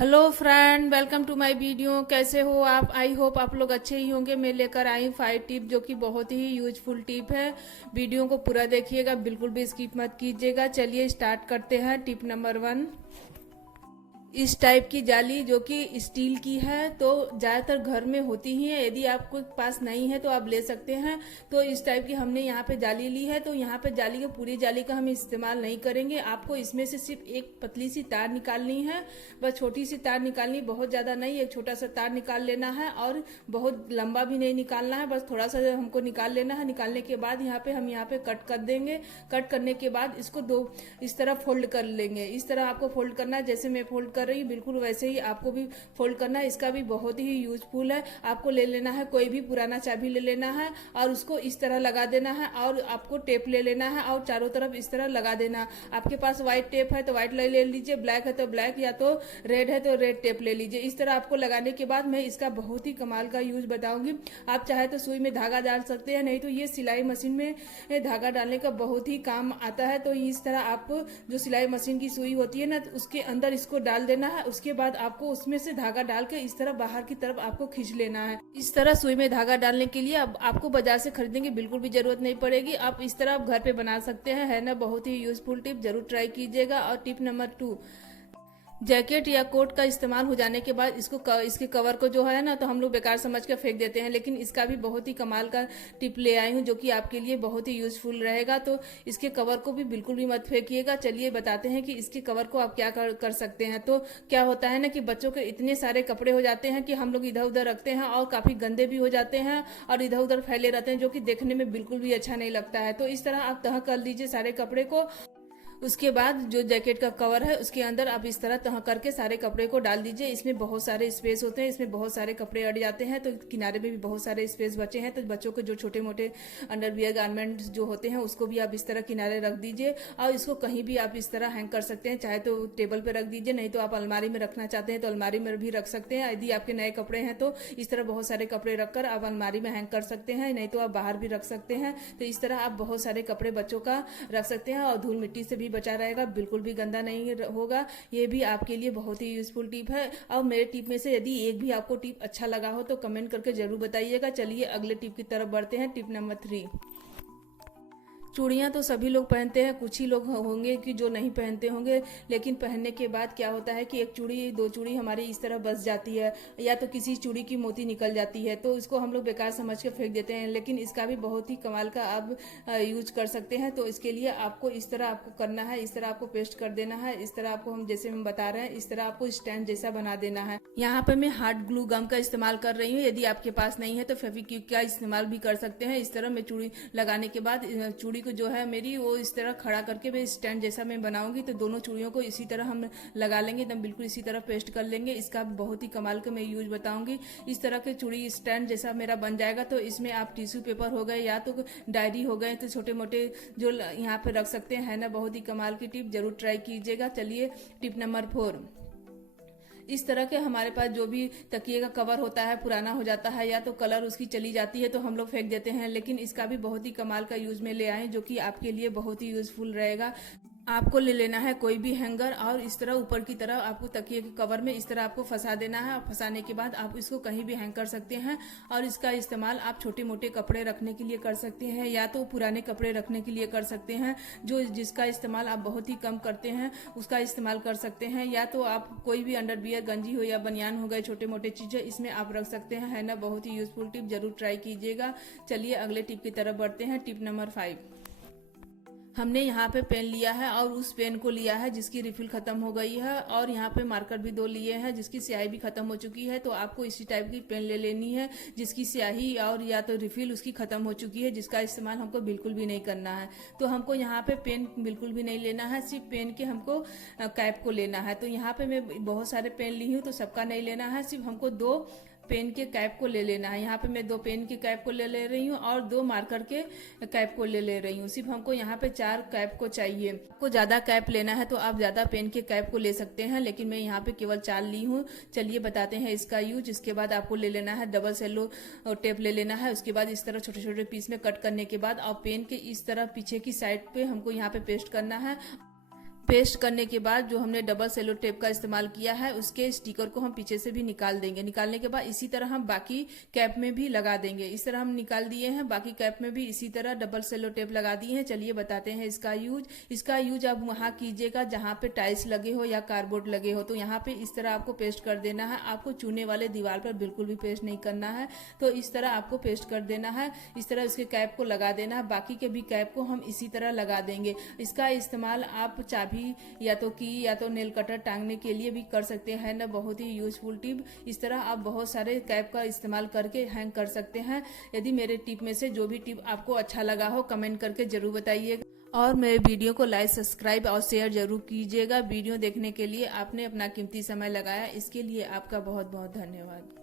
Hello friend, welcome to my video. कैसे हो आप? आई होप आप लोग अच्छे ही होंगे। मैं लेकर आई 5 टिप जो कि बहुत ही यूजफुल टिप है। वीडियो को पूरा देखिएगा, बिल्कुल भी स्किप मत कीजिएगा। चलिए स्टार्ट करते हैं। टिप नंबर 1, इस टाइप की जाली जो कि स्टील की है, तो ज़्यादातर घर में होती ही है। यदि आपके पास नहीं है तो आप ले सकते हैं। तो इस टाइप की हमने यहाँ पे जाली ली है। तो यहाँ पे जाली के पूरी जाली का हम इस्तेमाल नहीं करेंगे। आपको इसमें से सिर्फ एक पतली सी तार निकालनी है, बस छोटी सी तार निकालनी, बहुत ज़्यादा नहीं। एक छोटा सा तार निकाल लेना है और बहुत लंबा भी नहीं निकालना है, बस थोड़ा सा हमको निकाल लेना है। निकालने के बाद हम यहाँ पे कट कर देंगे। कट करने के बाद इसको दो इस तरह फोल्ड कर लेंगे। इस तरह आपको फोल्ड करना है, जैसे मैं फोल्ड कर रही हूँ बिल्कुल वैसे ही आपको भी फोल्ड करना है। इसका भी बहुत ही यूजफुल है। आपको ले लेना है कोई भी पुराना चाबी ले लेना है और उसको इस तरह लगा देना है, और आपको टेप ले लेना है और चारों तरफ इस तरह लगा देना। आपके पास व्हाइट टेप है तो व्हाइट ले लीजिए, ब्लैक है तो ब्लैक, या तो रेड है तो रेड टेप ले लीजिए। इस तरह आपको लगाने के बाद मैं इसका बहुत ही कमाल का यूज बताऊंगी। आप चाहे तो सुई में धागा डाल सकते हैं, नहीं तो ये सिलाई मशीन में धागा डालने का बहुत ही काम आता है। तो इस तरह आप जो सिलाई मशीन की सुई होती है ना, तो उसके अंदर इसको डाल देना है। उसके बाद आपको उसमें से धागा डाल के इस तरह बाहर की तरफ आपको खींच लेना है। इस तरह सुई में धागा डालने के लिए अब आपको बाजार से खरीदने की बिल्कुल भी जरूरत नहीं पड़ेगी। आप इस तरह आप घर पे बना सकते हैं, है ना। बहुत ही यूजफुल टिप, जरूर ट्राई कीजिएगा। और टिप नंबर 2, जैकेट या कोट का इस्तेमाल हो जाने के बाद इसके कवर को जो है ना, तो हम लोग बेकार समझ कर फेंक देते हैं, लेकिन इसका भी बहुत ही कमाल का टिप ले आई हूँ जो कि आपके लिए बहुत ही यूजफुल रहेगा। तो इसके कवर को भी बिल्कुल भी मत फेंकिएगा। चलिए बताते हैं कि इसके कवर को आप क्या कर सकते हैं। तो क्या होता है ना कि बच्चों के इतने सारे कपड़े हो जाते हैं कि हम लोग इधर उधर रखते हैं और काफी गंदे भी हो जाते हैं और इधर उधर फैले रहते हैं, जो कि देखने में बिल्कुल भी अच्छा नहीं लगता है। तो इस तरह आप तह कर लीजिए सारे कपड़े को। उसके बाद जो जैकेट का कवर है उसके अंदर आप इस तरह तह करके सारे कपड़े को डाल दीजिए। इसमें बहुत सारे स्पेस होते हैं, इसमें बहुत सारे कपड़े अड़ जाते हैं, तो किनारे में भी बहुत सारे स्पेस बचे हैं। तो बच्चों के जो छोटे मोटे अंडरवियर गारमेंट्स जो होते हैं उसको भी आप इस तरह किनारे रख दीजिए। और इसको कहीं भी आप इस तरह हैंग कर सकते हैं, चाहे तो टेबल पर रख दीजिए, नहीं तो आप अलमारी में रखना चाहते हैं तो अलमारी में भी रख सकते हैं। यदि आपके नए कपड़े हैं तो इस तरह बहुत सारे कपड़े रखकर आप अलमारी में हैंग कर सकते हैं, नहीं तो आप बाहर भी रख सकते हैं। तो इस तरह आप बहुत सारे कपड़े बच्चों का रख सकते हैं और धूल मिट्टी से भी बचा रहेगा, बिल्कुल भी गंदा नहीं होगा। ये भी आपके लिए बहुत ही यूजफुल टिप है। और मेरे टिप में से यदि एक भी आपको टिप अच्छा लगा हो तो कमेंट करके जरूर बताइएगा। चलिए अगले टिप की तरफ बढ़ते हैं। टिप नंबर 3, चूड़ियाँ तो सभी लोग पहनते हैं, कुछ ही लोग होंगे कि जो नहीं पहनते होंगे, लेकिन पहनने के बाद क्या होता है कि एक चूड़ी दो चूड़ी हमारी इस तरह बस जाती है, या तो किसी चूड़ी की मोती निकल जाती है, तो इसको हम लोग बेकार समझ के फेंक देते हैं। लेकिन इसका भी बहुत ही कमाल का आप यूज कर सकते हैं। तो इसके लिए आपको इस तरह आपको करना है, इस तरह आपको पेस्ट कर देना है। इस तरह आपको हम जैसे हम बता रहे हैं इस तरह आपको स्टैंड जैसा बना देना है। यहाँ पे मैं हार्ड ग्लू गम का इस्तेमाल कर रही हूँ, यदि आपके पास नहीं है तो फेविक्विक का इस्तेमाल भी कर सकते हैं। इस तरह मैं चूड़ी लगाने के बाद चूड़ी को जो है मेरी वो इस तरह खड़ा करके मैं स्टैंड जैसा मैं बनाऊंगी, तो दोनों चूड़ियों को इसी तरह हम लगा लेंगे, एकदम बिल्कुल इसी तरह पेस्ट कर लेंगे। इसका बहुत ही कमाल का मैं यूज बताऊंगी। इस तरह के चूड़ी स्टैंड जैसा मेरा बन जाएगा, तो इसमें आप टिश्यू पेपर हो गए या तो डायरी हो गए, तो छोटे मोटे जो यहाँ पे रख सकते हैं, है ना। बहुत ही कमाल की टिप, जरूर ट्राई कीजिएगा। चलिए टिप नंबर 4, इस तरह के हमारे पास जो भी तकिए का कवर होता है पुराना हो जाता है या तो कलर उसकी चली जाती है तो हम लोग फेंक देते हैं, लेकिन इसका भी बहुत ही कमाल का यूज में ले आए जो कि आपके लिए बहुत ही यूजफुल रहेगा। आपको ले लेना है कोई भी हैंगर और इस तरह ऊपर की तरह आपको तकिए के कवर में इस तरह आपको फंसा देना है। और फंसाने के बाद आप इसको कहीं भी हैंग कर सकते हैं, और इसका इस्तेमाल आप छोटे मोटे कपड़े रखने के लिए कर सकते हैं या तो पुराने कपड़े रखने के लिए कर सकते हैं। जो जिसका इस्तेमाल आप बहुत ही कम करते हैं उसका इस्तेमाल कर सकते हैं, या तो आप कोई भी अंडरवियर गंजी हो या बनियान हो गए, छोटे मोटे चीजें इसमें आप रख सकते हैं, है ना। बहुत ही यूजफुल टिप, जरूर ट्राई कीजिएगा। चलिए अगले टिप की तरफ बढ़ते हैं। टिप नंबर 5, हमने यहाँ पे पेन लिया है और उस पेन को लिया है जिसकी रिफिल खत्म हो गई है, और यहाँ पे मार्कर भी 2 लिए हैं जिसकी स्याही भी खत्म हो चुकी है। तो आपको इसी टाइप की पेन ले लेनी है जिसकी स्याही और या तो रिफिल उसकी खत्म हो चुकी है, जिसका इस्तेमाल हमको बिल्कुल भी नहीं करना है। तो हमको यहाँ पे पेन बिल्कुल भी नहीं लेना है, सिर्फ पेन के हमको कैप को लेना है। तो यहाँ पे मैं बहुत सारे पेन ली हूँ तो सबका नहीं लेना है, सिर्फ हमको 2 पेन के कैप को ले लेना है। यहाँ पे मैं 2 पेन के कैप को ले रही हूँ और 2 मार्कर के कैप को ले रही हूँ। सिर्फ हमको यहाँ पे 4 कैप को चाहिए। आपको ज्यादा कैप लेना है तो आप ज्यादा पेन के कैप को ले सकते हैं, लेकिन मैं यहाँ पे केवल 4 ली हूँ। चलिए बताते हैं इसका यूज। इसके बाद आपको ले लेना है डबल सेलो टेप ले लेना है। उसके बाद इस तरह छोटे छोटे पीस में कट करने के बाद आप पेन के इस तरह पीछे की साइड पे हमको यहाँ पे पेस्ट करना है। पेस्ट करने के बाद जो हमने डबल सेलो टेप का इस्तेमाल किया है उसके स्टिकर को हम पीछे से भी निकाल देंगे। निकालने के बाद इसी तरह हम बाकी कैप में भी लगा देंगे। इस तरह हम निकाल दिए हैं, बाकी कैप में भी इसी तरह डबल सेलो टेप लगा दिए हैं। चलिए बताते हैं इसका यूज आप वहां कीजिएगा जहां पे टाइल्स लगे हो या कार्डबोर्ड लगे हो। तो यहाँ पे इस तरह आपको पेस्ट कर देना है। आपको चूने वाले दीवार पर बिल्कुल भी पेस्ट नहीं करना है, तो इस तरह आपको पेस्ट कर देना है। इस तरह इसके कैप को लगा देना है। बाकी के भी कैप को हम इसी तरह लगा देंगे। इसका इस्तेमाल आप चाबी या तो की या तो नेल कटर टांगने के लिए भी कर सकते हैं ना, बहुत ही यूजफुल टिप। इस तरह आप बहुत सारे कैप का इस्तेमाल करके हैंग कर सकते हैं। यदि मेरे टिप में से जो भी टिप आपको अच्छा लगा हो कमेंट करके जरूर बताइएगा और मेरे वीडियो को लाइक, सब्सक्राइब और शेयर जरूर कीजिएगा। वीडियो देखने के लिए आपने अपना कीमती समय लगाया, इसके लिए आपका बहुत बहुत धन्यवाद।